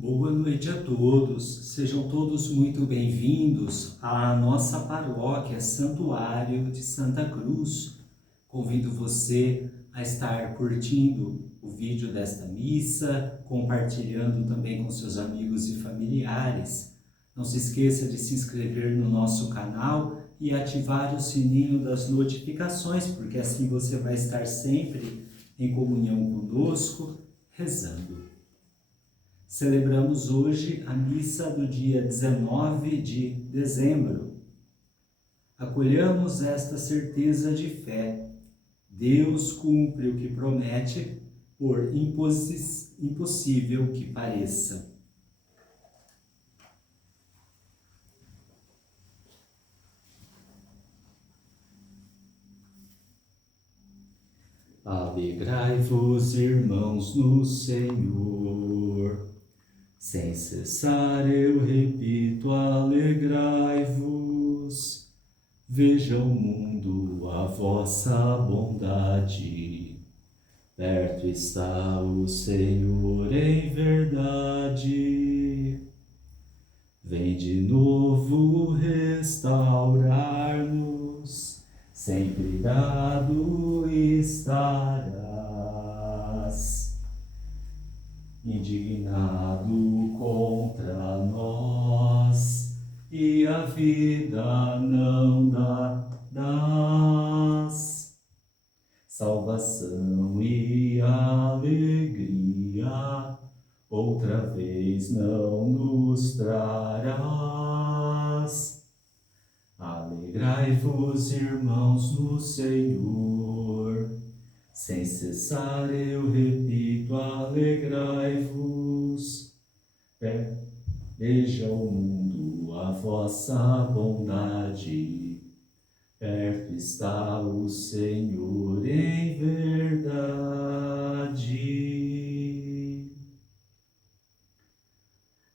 Boa noite a todos, sejam todos muito bem-vindos à nossa paróquia Santuário de Santa Cruz. Convido você a estar curtindo o vídeo desta missa, compartilhando também com seus amigos e familiares. Não se esqueça de se inscrever no nosso canal e ativar o sininho das notificações, porque assim você vai estar sempre em comunhão conosco, rezando. Celebramos hoje a missa do dia 19 de dezembro. Acolhamos esta certeza de fé. Deus cumpre o que promete, por impossível que pareça. Alegrai-vos, irmãos, no Senhor. Sem cessar eu repito, alegrai-vos. Veja o mundo a vossa bondade. Perto está o Senhor em verdade. Vem de novo restaurar-nos, sempre dado estarás. Indignado contra nós, e a vida não darás. Salvação e alegria, outra vez não nos trarás. Alegrai-vos, irmãos, no Senhor. Sem cessar eu repito, alegrai-vos. Veja o mundo a vossa bondade. Perto está o Senhor em verdade.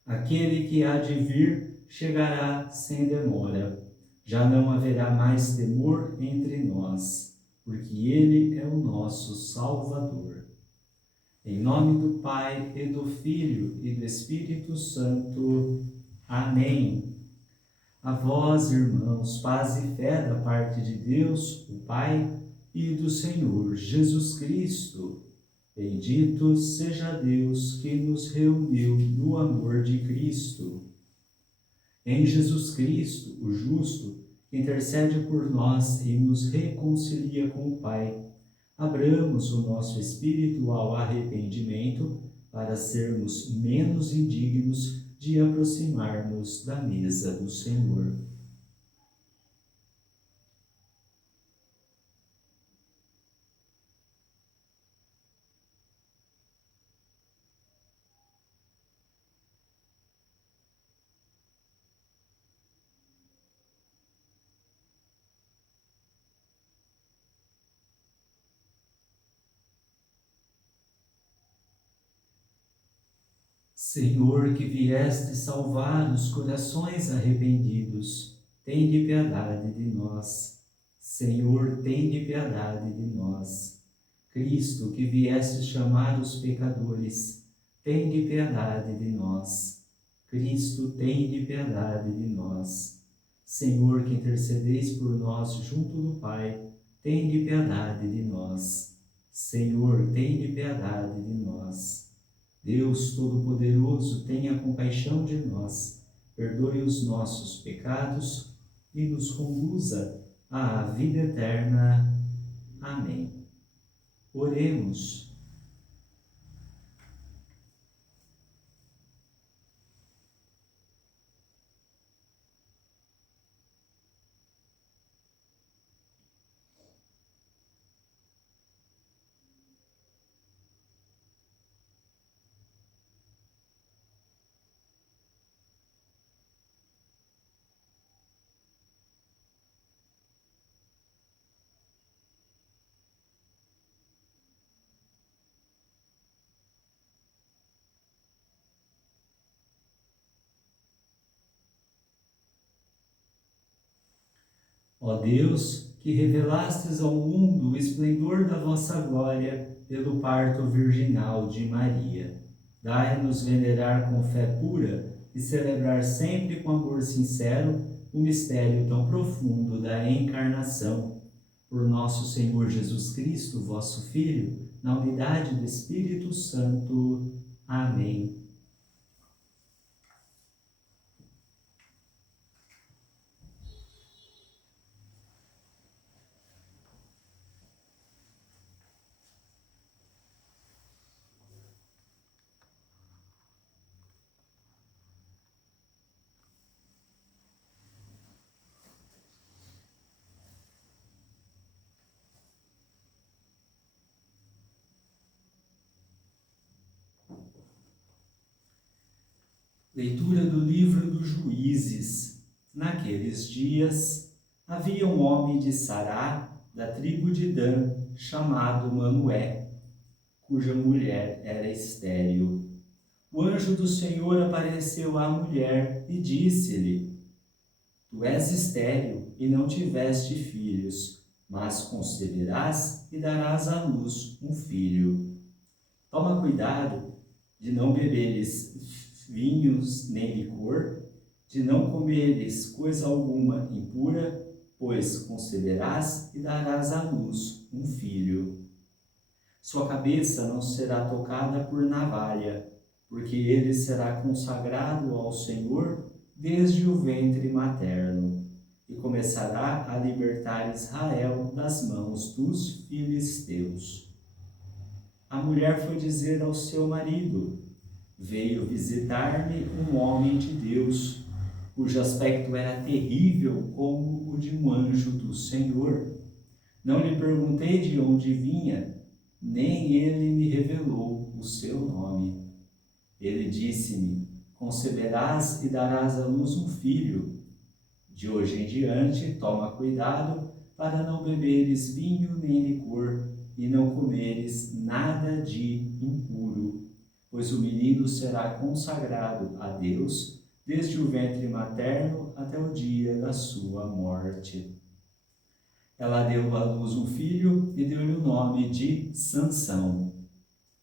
Aquele que há de vir chegará sem demora. Já não haverá mais temor entre nós, porque Ele é o nosso Salvador. Em nome do Pai, e do Filho, e do Espírito Santo. Amém. A vós, irmãos, paz e fé da parte de Deus, o Pai, e do Senhor Jesus Cristo. Bendito seja Deus que nos reuniu no amor de Cristo. Em Jesus Cristo, o justo, que intercede por nós e nos reconcilia com o Pai, abramos o nosso espírito ao arrependimento para sermos menos indignos de aproximar-nos da mesa do Senhor. Senhor, que vieste salvar os corações arrependidos, tende piedade de nós. Senhor, tende piedade de nós. Cristo, que vieste chamar os pecadores, tende piedade de nós. Cristo, tende piedade de nós. Senhor, que intercedeis por nós junto do Pai, tende piedade de nós. Senhor, tende piedade de nós. Deus Todo-Poderoso, tenha compaixão de nós, perdoe os nossos pecados e nos conduza à vida eterna. Amém. Oremos. Ó Deus, que revelastes ao mundo o esplendor da vossa glória pelo parto virginal de Maria, Dai-nos venerar com fé pura e celebrar sempre com amor sincero o mistério tão profundo da encarnação. Por nosso Senhor Jesus Cristo, vosso Filho, na unidade do Espírito Santo. Amém. Leitura do livro dos Juízes. Naqueles dias, havia um homem de Sará, da tribo de Dan, chamado Manoé, cuja mulher era estéril. O anjo do Senhor apareceu à mulher e disse-lhe: Tu és estéril e não tiveste filhos, mas conceberás e darás à luz um filho. Toma cuidado de não beberes vinhos nem licor, de não comeres coisa alguma impura, pois conceberás e darás à luz um filho. Sua cabeça não será tocada por navalha, porque ele será consagrado ao Senhor desde o ventre materno, e começará a libertar Israel das mãos dos filisteus. A mulher foi dizer ao seu marido: Veio visitar-me um homem de Deus, cujo aspecto era terrível como o de um anjo do Senhor. Não lhe perguntei de onde vinha, nem ele me revelou o seu nome. Ele disse-me: Conceberás e darás à luz um filho. De hoje em diante, toma cuidado para não beberes vinho nem licor, e não comeres nada de impuro, pois o menino será consagrado a Deus desde o ventre materno até o dia da sua morte. Ela deu à luz um filho e deu-lhe o nome de Sansão.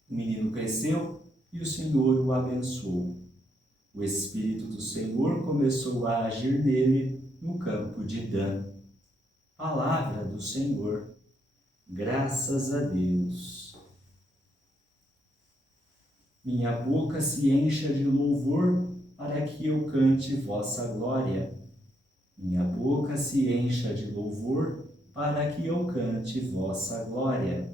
O menino cresceu e o Senhor o abençoou. O Espírito do Senhor começou a agir nele no campo de Dan. Palavra do Senhor. Graças a Deus. Minha boca se encha de louvor para que eu cante vossa glória. Minha boca se encha de louvor para que eu cante vossa glória.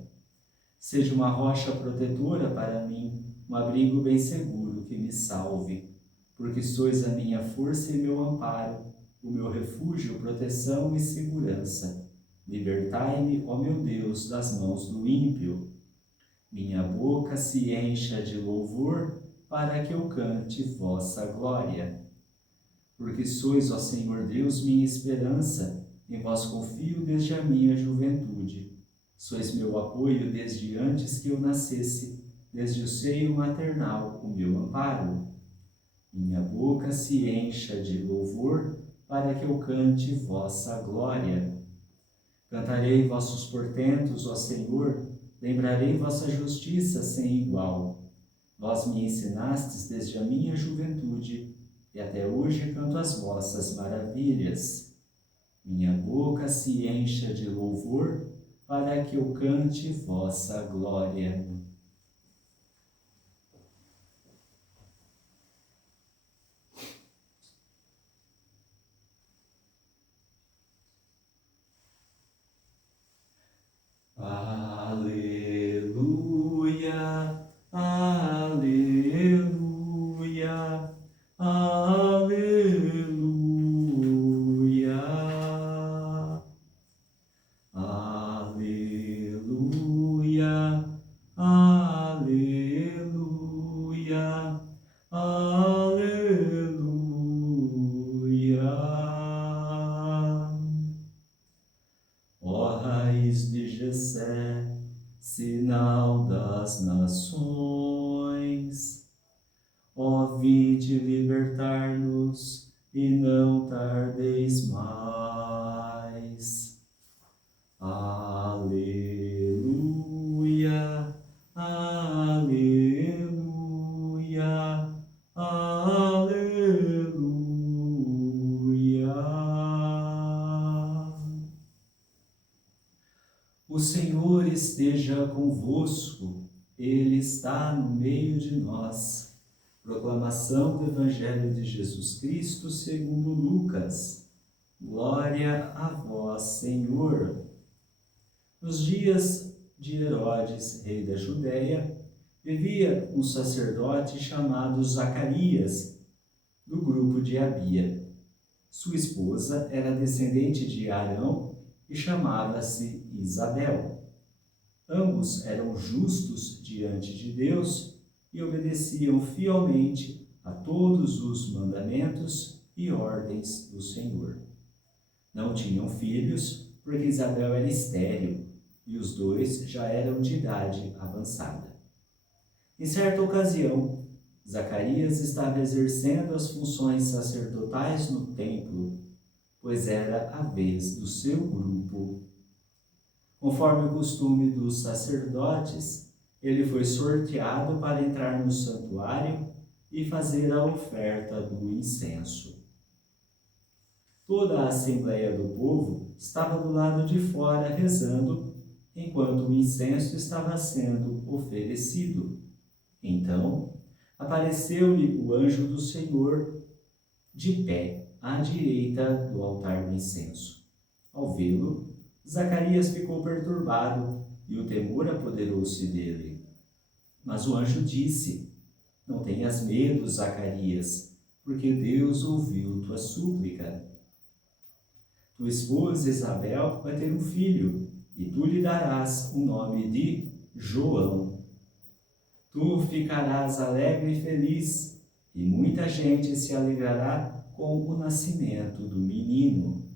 Seja uma rocha protetora para mim, um abrigo bem seguro que me salve, porque sois a minha força e meu amparo, o meu refúgio, proteção e segurança. Libertai-me, ó meu Deus, das mãos do ímpio. Minha boca se encha de louvor para que eu cante vossa glória. Porque sois, ó Senhor Deus, minha esperança, em vós confio desde a minha juventude. Sois meu apoio desde antes que eu nascesse, desde o seio maternal, o meu amparo. Minha boca se encha de louvor para que eu cante vossa glória. Cantarei vossos portentos, ó Senhor, lembrarei vossa justiça sem igual. Vós me ensinastes desde a minha juventude, e até hoje canto as vossas maravilhas. Minha boca se encha de louvor, para que eu cante vossa glória. Aleluia, aleluia, aleluia, aleluia, aleluia, aleluia. Ó raiz de Jessé, sinal das nações, ó vinde libertar-nos e não tardeis mais. Aleluia, aleluia, seja convosco, Ele está no meio de nós. Proclamação do Evangelho de Jesus Cristo segundo Lucas. Glória a vós, Senhor. Nos dias de Herodes, rei da Judéia, vivia um sacerdote chamado Zacarias, do grupo de Abia. Sua esposa era descendente de Arão e chamava-se Isabel. Ambos eram justos diante de Deus e obedeciam fielmente a todos os mandamentos e ordens do Senhor. Não tinham filhos, porque Isabel era estéril e os dois já eram de idade avançada. Em certa ocasião, Zacarias estava exercendo as funções sacerdotais no templo, pois era a vez do seu grupo. Conforme o costume dos sacerdotes, ele foi sorteado para entrar no santuário e fazer a oferta do incenso. Toda a assembleia do povo estava do lado de fora rezando, enquanto o incenso estava sendo oferecido. Então, apareceu-lhe o anjo do Senhor, de pé, à direita do altar do incenso. Ao vê-lo, Zacarias ficou perturbado e o temor apoderou-se dele. Mas o anjo disse: Não tenhas medo, Zacarias, porque Deus ouviu tua súplica. Tua esposa Isabel vai ter um filho, e tu lhe darás o nome de João. Tu ficarás alegre e feliz, e muita gente se alegrará com o nascimento do menino,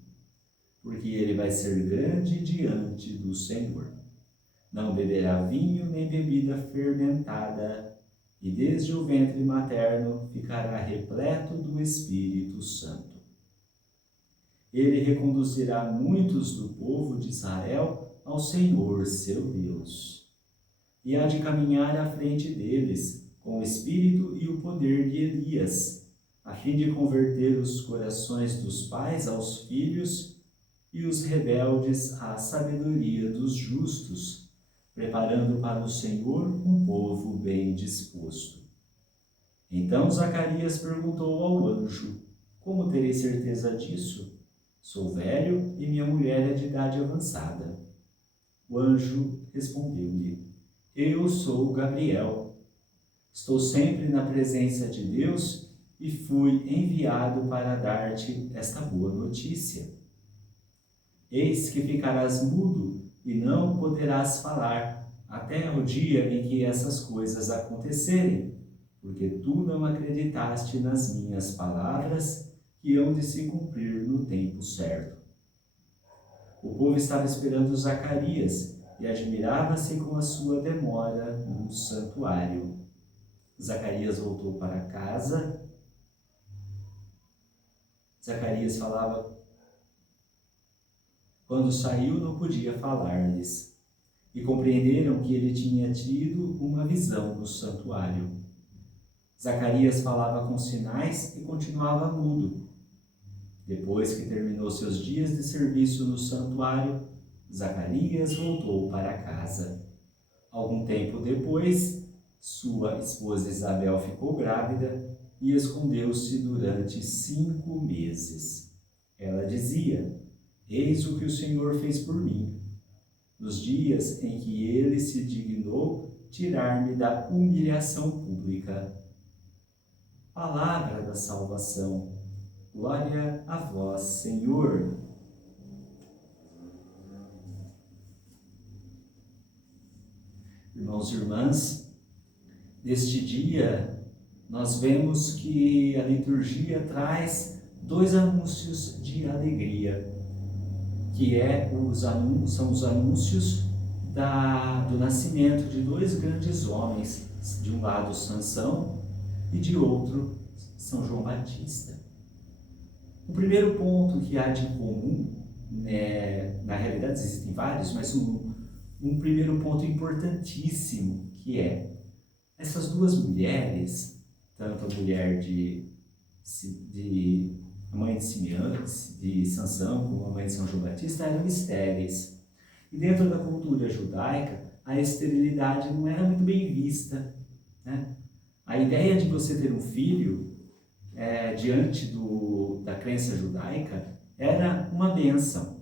porque ele vai ser grande diante do Senhor. Não beberá vinho nem bebida fermentada, e desde o ventre materno ficará repleto do Espírito Santo. Ele reconduzirá muitos do povo de Israel ao Senhor, seu Deus. E há de caminhar à frente deles, com o espírito e o poder de Elias, a fim de converter os corações dos pais aos filhos e os rebeldes à sabedoria dos justos, preparando para o Senhor um povo bem disposto. Então Zacarias perguntou ao anjo: Como terei certeza disso? Sou velho e minha mulher é de idade avançada. O anjo respondeu-lhe: Eu sou Gabriel. Estou sempre na presença de Deus e fui enviado para dar-te esta boa notícia. Eis que ficarás mudo e não poderás falar, até o dia em que essas coisas acontecerem, porque tu não acreditaste nas minhas palavras, que hão de se cumprir no tempo certo. O povo estava esperando Zacarias e admirava-se com a sua demora no santuário. Zacarias voltou para casa. Zacarias falava. Quando saiu, não podia falar-lhes, e compreenderam que ele tinha tido uma visão no santuário. Zacarias falava com sinais e continuava mudo. Depois que terminou seus dias de serviço no santuário, Zacarias voltou para casa. Algum tempo depois, sua esposa Isabel ficou grávida e escondeu-se durante 5 meses. Ela dizia: Eis o que o Senhor fez por mim, nos dias em que ele se dignou tirar-me da humilhação pública. Palavra da salvação. Glória a vós, Senhor. Irmãos e irmãs, neste dia nós vemos que a liturgia traz 2 anúncios de alegria, que são os anúncios do nascimento de 2 grandes homens, de um lado Sansão e de outro São João Batista. O primeiro ponto que há de comum, né, na realidade existem vários, mas um primeiro ponto importantíssimo, que é essas 2 mulheres, tanto a mulher a mãe de Simeão, de Sansão, como a mãe de São João Batista, eram estéreis. E dentro da cultura judaica, a esterilidade não era muito bem vista, né? A ideia de você ter um filho, diante da crença judaica, era uma bênção.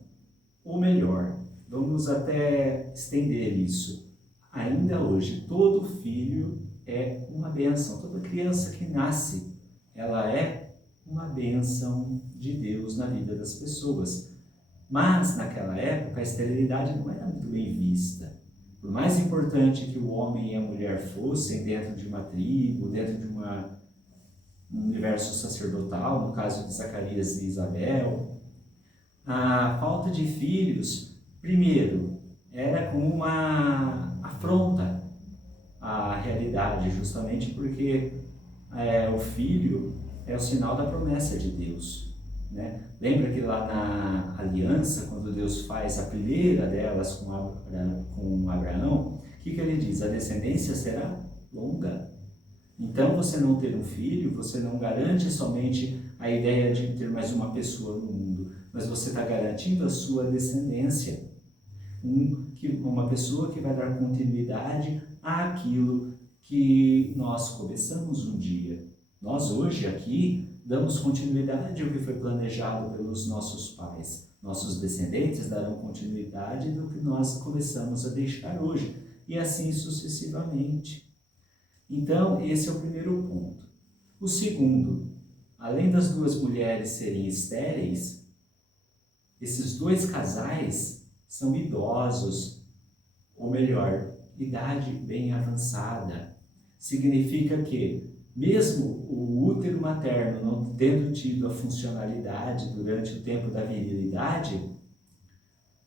Ou melhor, vamos até estender isso. Ainda hoje, todo filho é uma bênção. Toda criança que nasce, ela é uma bênção de Deus na vida das pessoas. Mas, naquela época, a esterilidade não era muito bem vista. Por mais importante que o homem e a mulher fossem dentro de uma tribo, dentro de um universo sacerdotal, no caso de Zacarias e Isabel, a falta de filhos, primeiro, era como uma afronta à realidade, justamente porque o filho é o sinal da promessa de Deus, né? Lembra que lá na aliança, quando Deus faz a primeira delas com Abraão, o que ele diz? A descendência será longa. Então, você não ter um filho, você não garante somente a ideia de ter mais uma pessoa no mundo, mas você está garantindo a sua descendência. Uma pessoa que vai dar continuidade àquilo que nós começamos um dia. Nós hoje aqui damos continuidade ao que foi planejado pelos nossos pais. Nossos descendentes darão continuidade do que nós começamos a deixar hoje, e assim sucessivamente. Então, esse é o primeiro ponto. O segundo, além das duas mulheres serem estéreis, esses dois casais são idosos, ou melhor, idade bem avançada. Significa que, mesmo o útero materno não tendo tido a funcionalidade durante o tempo da virilidade,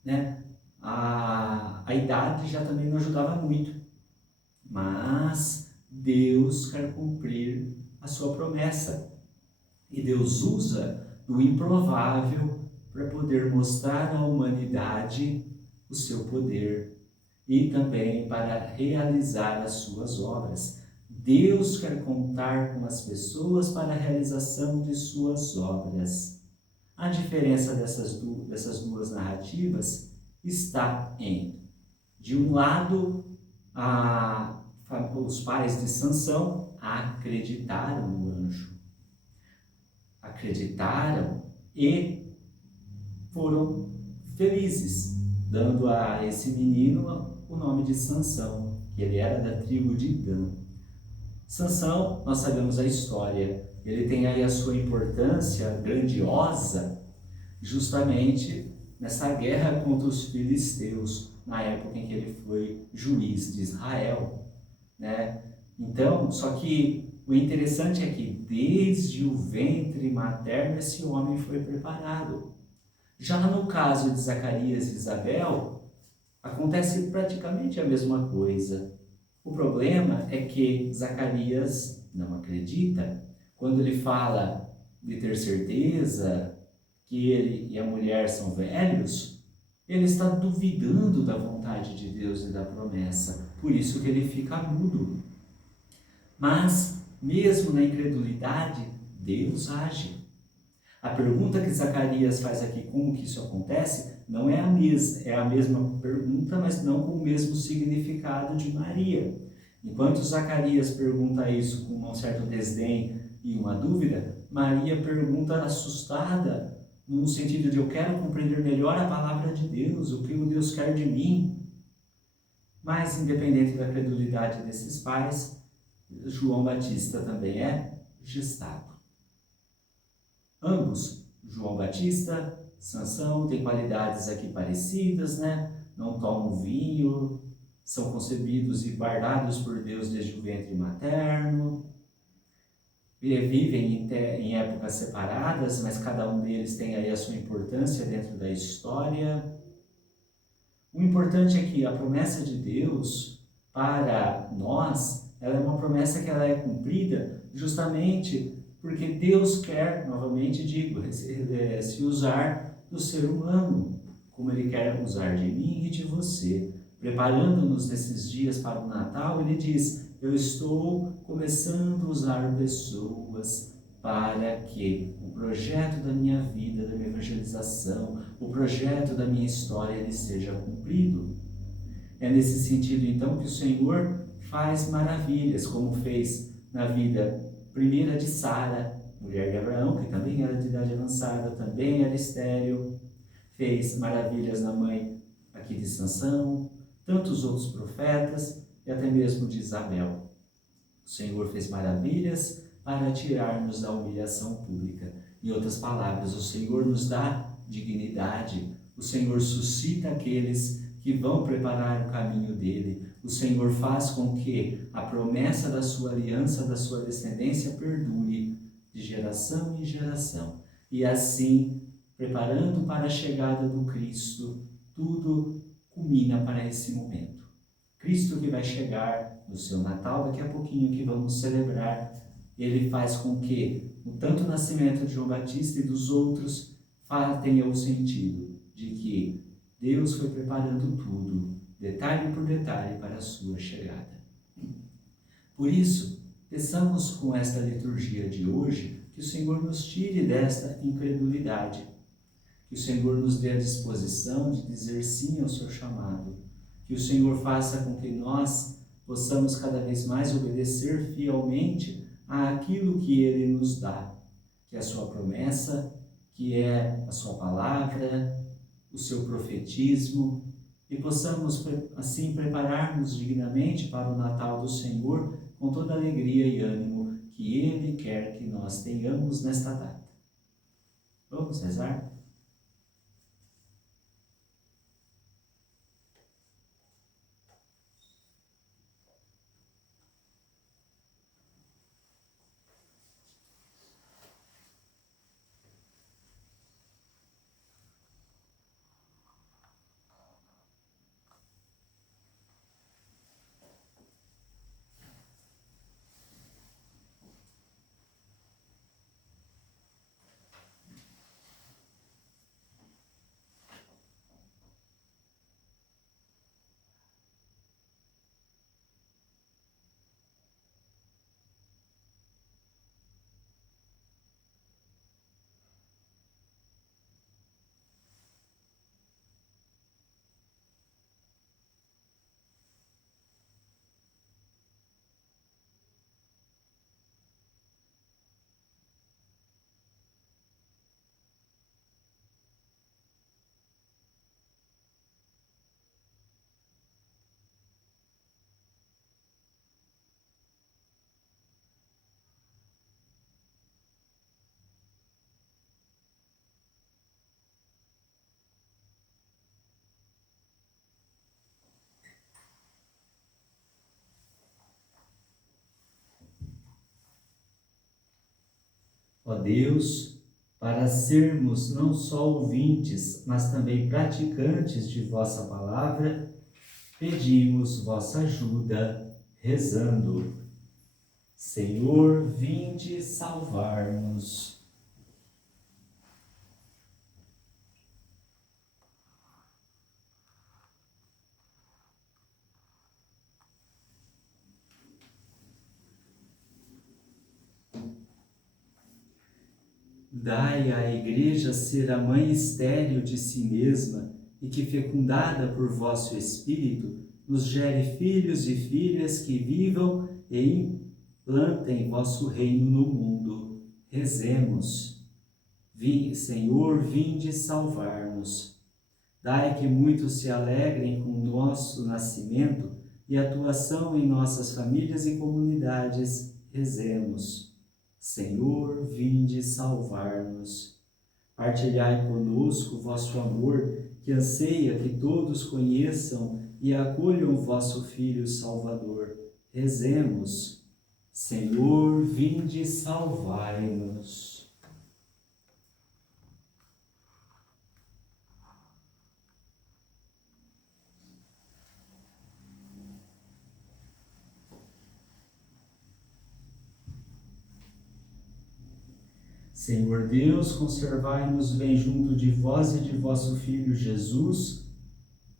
né, a idade já também não ajudava muito. Mas Deus quer cumprir a sua promessa. E Deus usa do improvável para poder mostrar à humanidade o seu poder e também para realizar as suas obras. Deus quer contar com as pessoas para a realização de suas obras. A diferença dessas duas narrativas está em, de um lado, os pais de Sansão acreditaram no anjo. Acreditaram e foram felizes, dando a esse menino o nome de Sansão, que ele era da tribo de Dan. Sansão, nós sabemos a história, ele tem aí a sua importância grandiosa justamente nessa guerra contra os filisteus, na época em que ele foi juiz de Israel, né? Então, só que o interessante é que desde o ventre materno esse homem foi preparado. Já no caso de Zacarias e Isabel, acontece praticamente a mesma coisa. O problema é que Zacarias não acredita. Quando ele fala de ter certeza que ele e a mulher são velhos, ele está duvidando da vontade de Deus e da promessa. Por isso que ele fica mudo. Mas, mesmo na incredulidade, Deus age. A pergunta que Zacarias faz aqui, como que isso acontece, não é a mesma. É a mesma pergunta, mas não com o mesmo significado de Maria. Enquanto Zacarias pergunta isso com um certo desdém e uma dúvida, Maria pergunta assustada, no sentido de eu quero compreender melhor a palavra de Deus, o que o Deus quer de mim. Mas, independente da credulidade desses pais, João Batista também é gestado. Ambos, João Batista, Sansão, têm qualidades aqui parecidas, né? Não tomam vinho, são concebidos e guardados por Deus desde o ventre materno, vivem em épocas separadas, mas cada um deles tem aí a sua importância dentro da história. O importante é que a promessa de Deus para nós, ela é uma promessa que ela é cumprida justamente porque Deus quer, novamente digo, se usar do ser humano, como Ele quer usar de mim e de você. Preparando-nos nesses dias para o Natal, Ele diz: eu estou começando a usar pessoas para que o projeto da minha vida, da minha evangelização, o projeto da minha história, ele seja cumprido. É nesse sentido, então, que o Senhor faz maravilhas, como fez na vida primeira de Sara, mulher de Abraão, que também era de idade avançada, também era estéril. Fez maravilhas na mãe aqui de Sansão, tantos outros profetas e até mesmo de Isabel. O Senhor fez maravilhas para tirar-nos da humilhação pública. Em outras palavras, o Senhor nos dá dignidade, o Senhor suscita aqueles que vão preparar o caminho dele. O Senhor faz com que a promessa da sua aliança, da sua descendência, perdure de geração em geração. E assim, preparando para a chegada do Cristo, tudo culmina para esse momento. Cristo que vai chegar no seu Natal, daqui a pouquinho que vamos celebrar, ele faz com que tanto o nascimento de João Batista e dos outros tenha o sentido de que Deus foi preparando tudo, detalhe por detalhe, para a sua chegada. Por isso, peçamos com esta liturgia de hoje que o Senhor nos tire desta incredulidade, que o Senhor nos dê a disposição de dizer sim ao seu chamado, que o Senhor faça com que nós possamos cada vez mais obedecer fielmente àquilo que Ele nos dá, que é a sua promessa, que é a sua palavra, o seu profetismo, e possamos assim preparar-nos dignamente para o Natal do Senhor com toda a alegria e ânimo que Ele quer que nós tenhamos nesta data. Vamos rezar? Ó Deus, para sermos não só ouvintes, mas também praticantes de vossa palavra, pedimos vossa ajuda, rezando. Senhor, vinde salvar-nos. Dai à Igreja ser a mãe estéril de si mesma e que, fecundada por vosso Espírito, nos gere filhos e filhas que vivam e implantem vosso reino no mundo. Rezemos. Senhor, vinde salvar-nos. Dai que muitos se alegrem com o nosso nascimento e atuação em nossas famílias e comunidades. Rezemos. Senhor, vinde salvar-nos. Partilhai conosco vosso amor, que anseia que todos conheçam e acolham o vosso Filho Salvador. Rezemos. Senhor, vinde salvai-nos. Senhor Deus, conservai-nos bem junto de vós e de vosso Filho Jesus,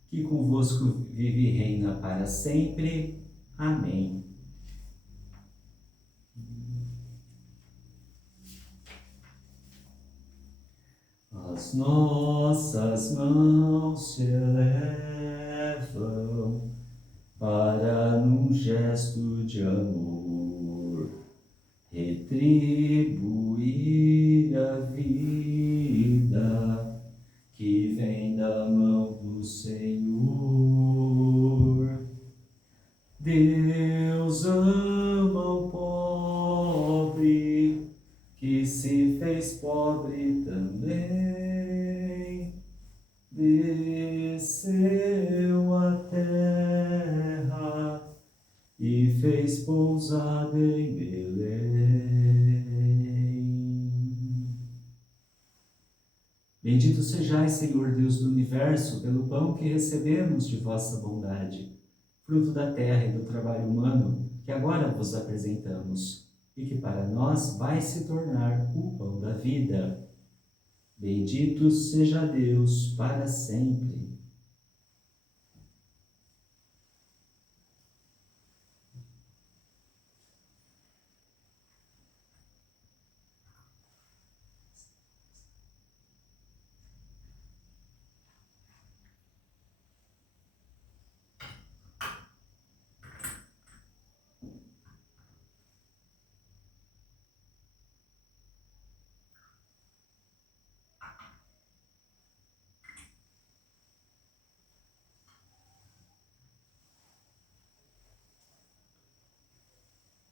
que convosco vive e reina para sempre. Amém. As nossas mãos se elevam para num gesto de amor retribuir a vida que vem da mão do Senhor. Deus ama o pobre, que se fez pobre também. Desceu à terra e fez pousada em Belém. Bendito sejais, Senhor Deus do universo, pelo pão que recebemos de vossa bondade, fruto da terra e do trabalho humano que agora vos apresentamos, e que para nós vai se tornar o pão da vida. Bendito seja Deus para sempre.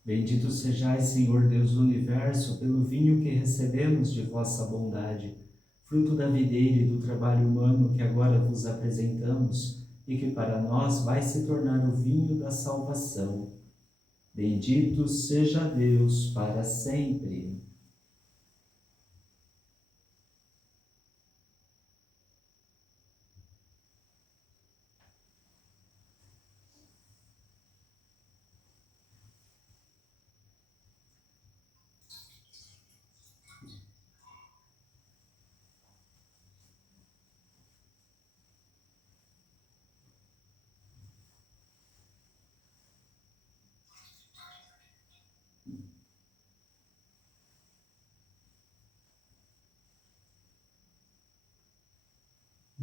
Bendito sejais, Senhor Deus do universo, pelo vinho que recebemos de vossa bondade, fruto da videira e do trabalho humano que agora vos apresentamos, e que para nós vai se tornar o vinho da salvação. Bendito seja Deus para sempre.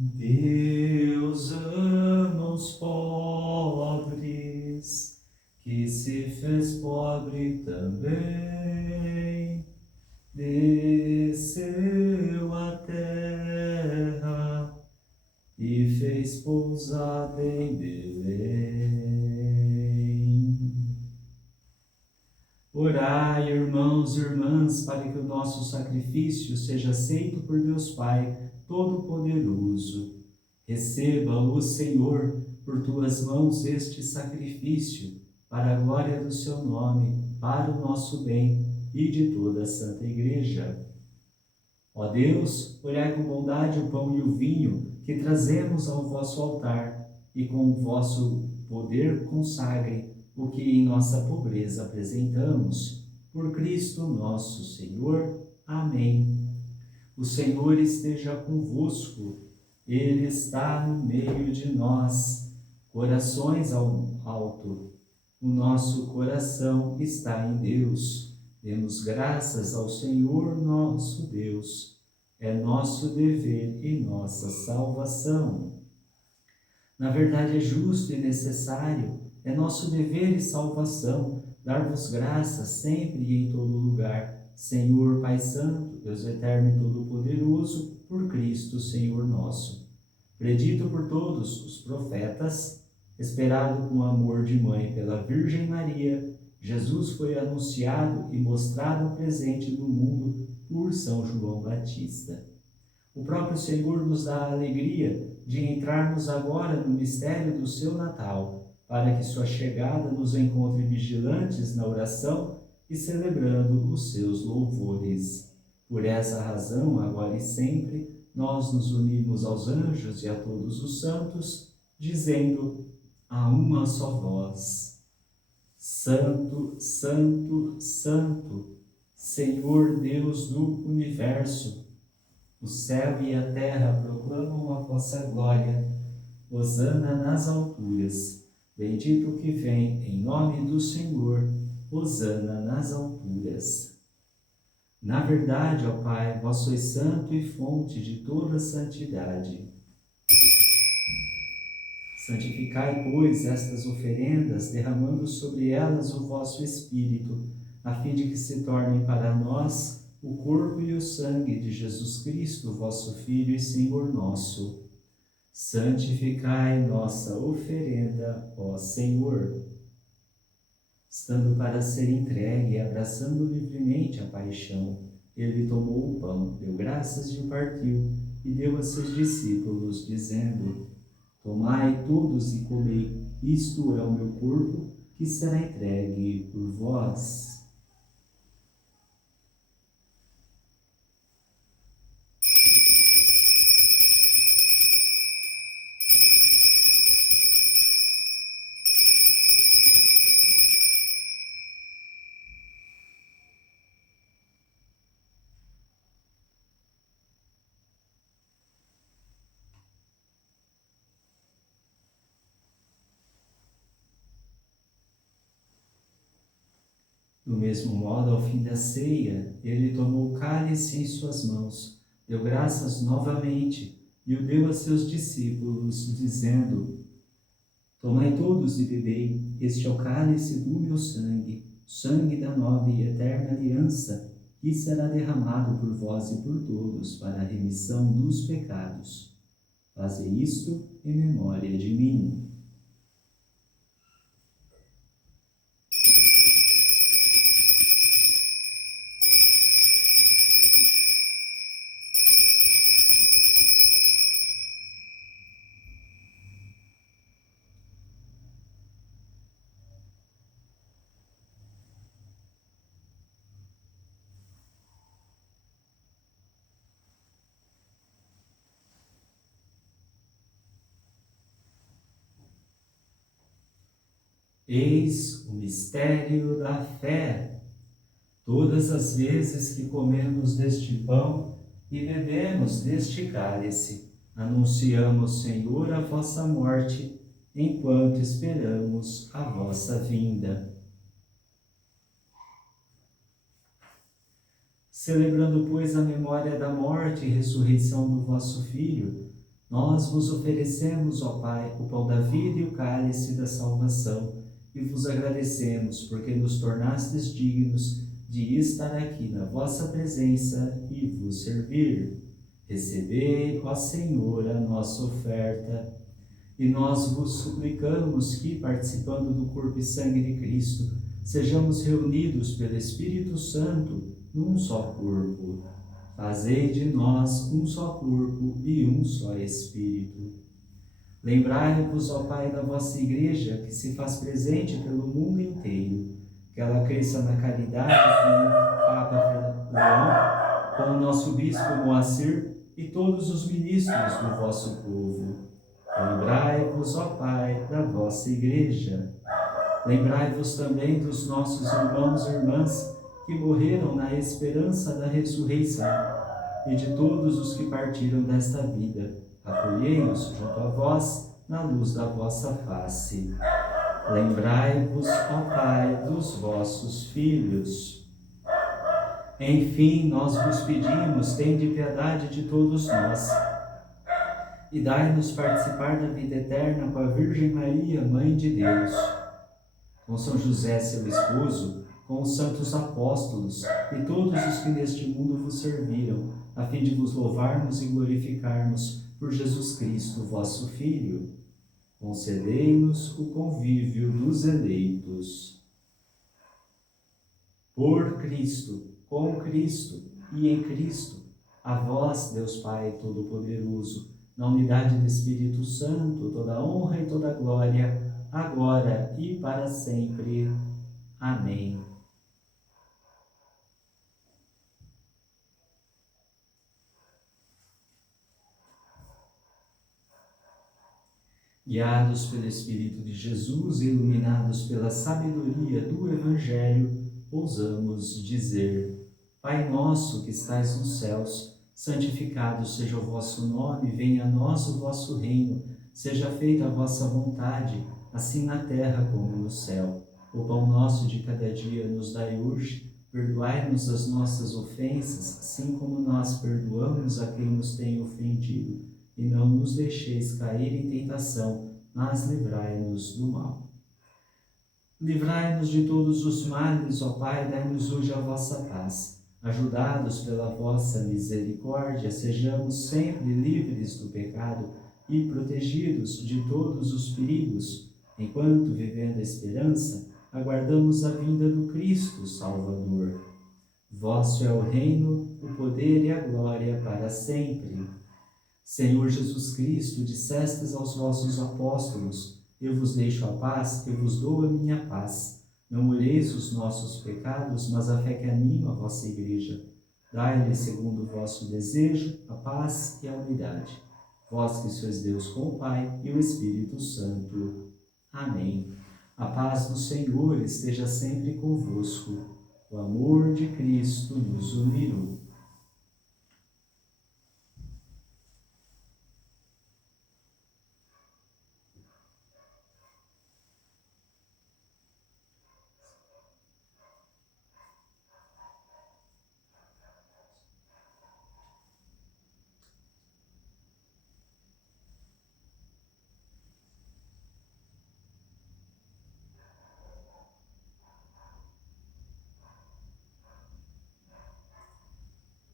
Deus ama os pobres, que se fez pobre também. Desceu à terra e fez pousada em Belém. Orai, irmãos e irmãs, para que o nosso sacrifício seja aceito por Deus Pai Todo-Poderoso. Receba-o, Senhor, por tuas mãos este sacrifício, para a glória do seu nome, para o nosso bem e de toda a Santa Igreja. Ó Deus, olhai com bondade o pão e o vinho que trazemos ao vosso altar, e com o vosso poder consagre o que em nossa pobreza apresentamos. Por Cristo nosso Senhor. Amém. O Senhor esteja convosco, Ele está no meio de nós. Corações ao alto, o nosso coração está em Deus. Demos graças ao Senhor nosso Deus. É nosso dever e nossa salvação. Na verdade, é justo e necessário, é nosso dever e salvação, dar-vos graças sempre e em todo lugar, Senhor Pai Santo, Deus Eterno e Todo-Poderoso, por Cristo, Senhor nosso. Predito por todos os profetas, esperado com amor de mãe pela Virgem Maria, Jesus foi anunciado e mostrado presente no mundo por São João Batista. O próprio Senhor nos dá a alegria de entrarmos agora no mistério do seu Natal, para que sua chegada nos encontre vigilantes na oração e celebrando os seus louvores. Por essa razão, agora e sempre, nós nos unimos aos anjos e a todos os santos, dizendo a uma só voz: Santo, Santo, Santo, Senhor Deus do universo, o céu e a terra proclamam a vossa glória. Hosana nas alturas. Bendito o que vem em nome do Senhor. Hosana nas alturas. Na verdade, ó Pai, vós sois santo e fonte de toda santidade. Santificai, pois, estas oferendas, derramando sobre elas o vosso Espírito, a fim de que se tornem para nós o corpo e o sangue de Jesus Cristo, vosso Filho e Senhor nosso. Santificai nossa oferenda, ó Senhor. Estando para ser entregue e abraçando livremente a paixão, ele tomou o pão, deu graças e o partiu, e deu a seus discípulos, dizendo: Tomai todos e comei, isto é o meu corpo, que será entregue por vós. Do mesmo modo, ao fim da ceia, ele tomou o cálice em suas mãos, deu graças novamente e o deu a seus discípulos, dizendo: Tomai todos e bebei, este é o cálice do meu sangue, sangue da nova e eterna aliança, que será derramado por vós e por todos para a remissão dos pecados. Fazei isto em memória de mim. Eis o mistério da fé. Todas as vezes que comemos deste pão e bebemos deste cálice, anunciamos, Senhor, a vossa morte, enquanto esperamos a vossa vinda. Celebrando, pois, a memória da morte e ressurreição do vosso Filho, nós vos oferecemos, ó Pai, o pão da vida e o cálice da salvação, e vos agradecemos, porque nos tornastes dignos de estar aqui na vossa presença e vos servir. Recebei, ó Senhor, a nossa oferta, e nós vos suplicamos que, participando do corpo e sangue de Cristo, sejamos reunidos pelo Espírito Santo num só corpo. Fazei de nós um só corpo e um só Espírito. Lembrai-vos, ó Pai, da vossa Igreja, que se faz presente pelo mundo inteiro, que ela cresça na caridade com o Papa Leão, com o nosso Bispo Moacir e todos os ministros do vosso povo. Lembrai-vos, ó Pai, da vossa Igreja. Lembrai-vos também dos nossos irmãos e irmãs que morreram na esperança da ressurreição e de todos os que partiram desta vida. Acolhei-os junto a vós na luz da vossa face. Lembrai-vos, ó Pai, dos vossos filhos. Enfim, nós vos pedimos, tende piedade de todos nós e dai-nos participar da vida eterna com a Virgem Maria, Mãe de Deus, com São José, seu esposo, com os santos apóstolos e todos os que neste mundo vos serviram, a fim de vos louvarmos e glorificarmos por Jesus Cristo, vosso Filho. Concedei-nos o convívio dos eleitos. Por Cristo, com Cristo e em Cristo, a vós, Deus Pai Todo-Poderoso, na unidade do Espírito Santo, toda honra e toda glória, agora e para sempre. Amém. Guiados pelo Espírito de Jesus e iluminados pela sabedoria do Evangelho, ousamos dizer: Pai nosso que estais nos céus, santificado seja o vosso nome, venha a nós o vosso reino, seja feita a vossa vontade, assim na terra como no céu. O pão nosso de cada dia nos dai hoje, perdoai-nos as nossas ofensas, assim como nós perdoamos a quem nos tem ofendido. E não nos deixeis cair em tentação, mas livrai-nos do mal. Livrai-nos de todos os males, ó Pai, dai-nos hoje a vossa paz. Ajudados pela vossa misericórdia, sejamos sempre livres do pecado e protegidos de todos os perigos, enquanto, vivendo a esperança, aguardamos a vinda do Cristo Salvador. Vosso é o reino, o poder e a glória para sempre. Senhor Jesus Cristo, dissestes aos vossos apóstolos: eu vos deixo a paz, eu vos dou a minha paz. Não olheis os nossos pecados, mas a fé que anima a vossa Igreja. Dai-lhe, segundo o vosso desejo, a paz e a unidade. Vós que sois Deus com o Pai e o Espírito Santo. Amém. A paz do Senhor esteja sempre convosco. O amor de Cristo nos uniu.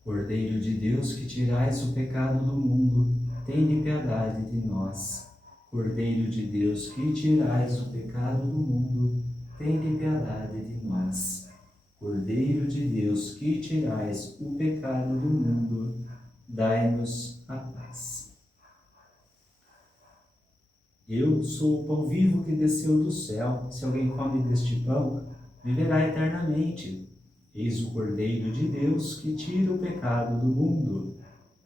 Cordeiro de Deus, que tirais o pecado do mundo, tende piedade de nós. Cordeiro de Deus, que tirais o pecado do mundo, tende piedade de nós. Cordeiro de Deus, que tirais o pecado do mundo, dai-nos a paz. Eu sou o pão vivo que desceu do céu. Se alguém come deste pão, viverá eternamente. Eis o Cordeiro de Deus que tira o pecado do mundo.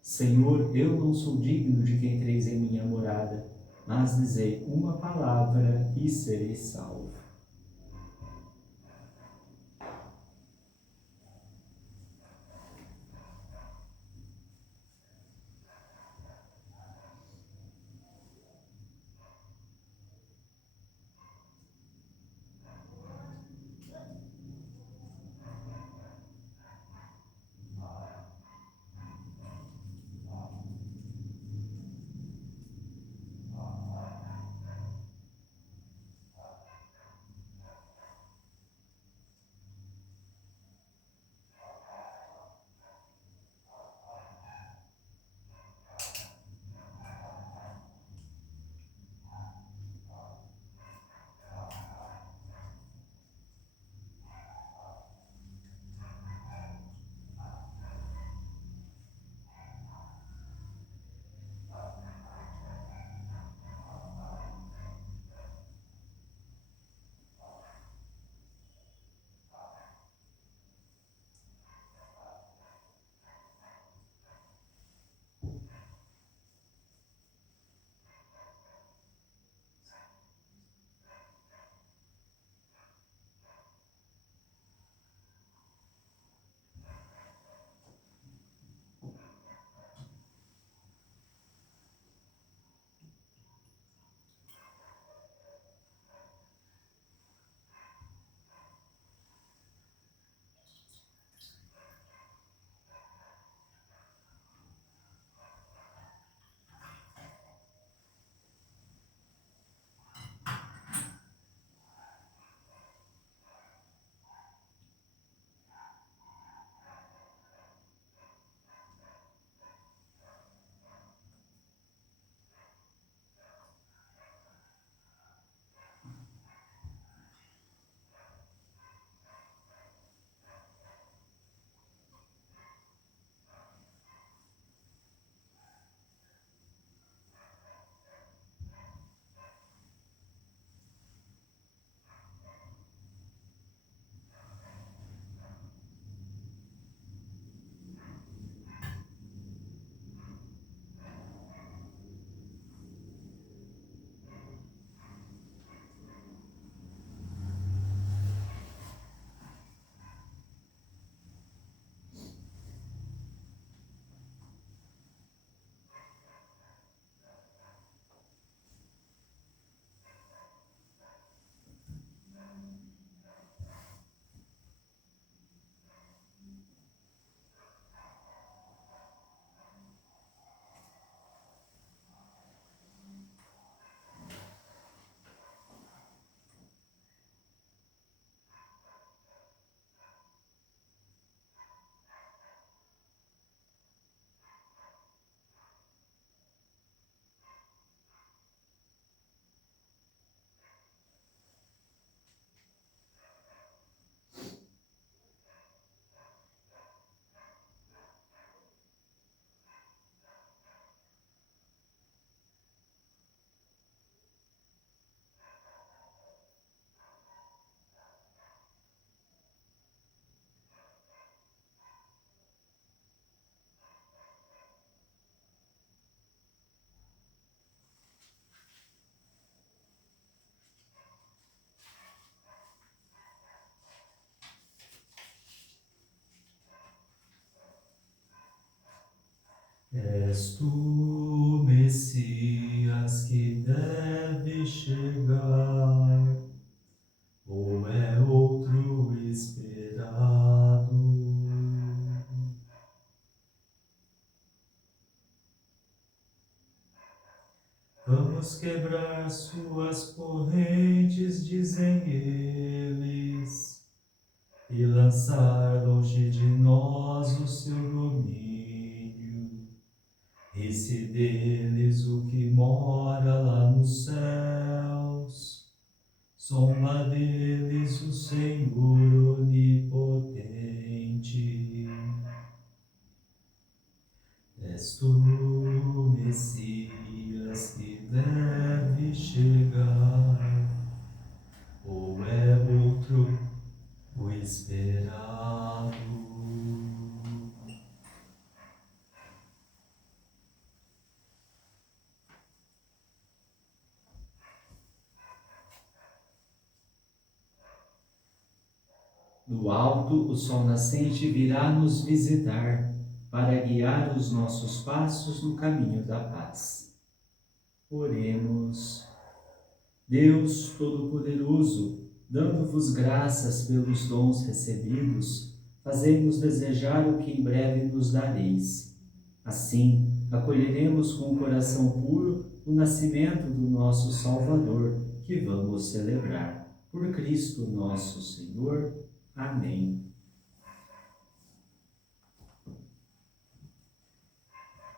Senhor, eu não sou digno de que entreis em minha morada, mas dizei uma palavra e serei salvo. És tu, Messias, que deve chegar, ou é outro esperado? Vamos quebrar suas correntes, dizem eles, e lançar longe de nós o seu domínio. Esse deles o que mora lá nos céus, sombra deles o Senhor onipotente. És tu, Messias, que deve chegar, ou é outro o esperado? Do alto, o sol nascente virá nos visitar, para guiar os nossos passos no caminho da paz. Oremos. Deus Todo-Poderoso, dando-vos graças pelos dons recebidos, fazei-nos desejar o que em breve nos dareis. Assim, acolheremos com o coração puro o nascimento do nosso Salvador, que vamos celebrar. Por Cristo nosso Senhor. Amém.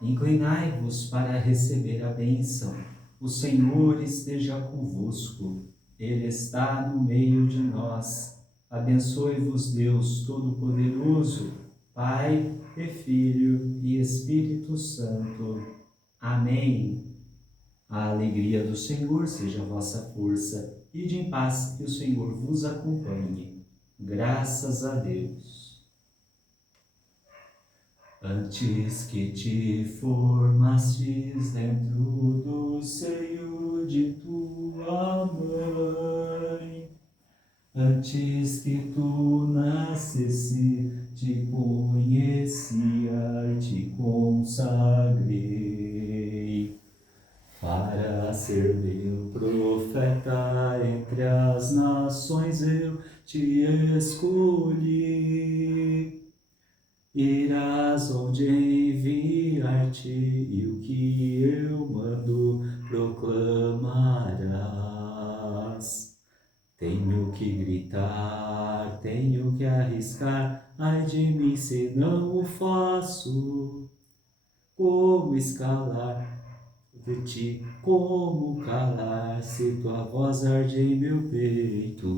Inclinai-vos para receber a bênção. O Senhor esteja convosco. Ele está no meio de nós. Abençoe-vos Deus Todo-Poderoso, Pai e Filho e Espírito Santo. Amém. A alegria do Senhor seja a vossa força. Ide em paz, que o Senhor vos acompanhe. Graças a Deus. Antes que te formastes dentro do seio de tua mãe, antes que tu nascesse, te conhecia e te consagrei, para ser meu profeta entre as nações eu te escolhi. Irás onde enviar-te, e o que eu mando proclamarás. Tenho que gritar, tenho que arriscar, ai de mim se não o faço. Como escalar de ti, como calar, se tua voz arde em meu peito.